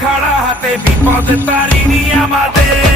খাড়া হাতে বিপদ তারিনি আমাদের।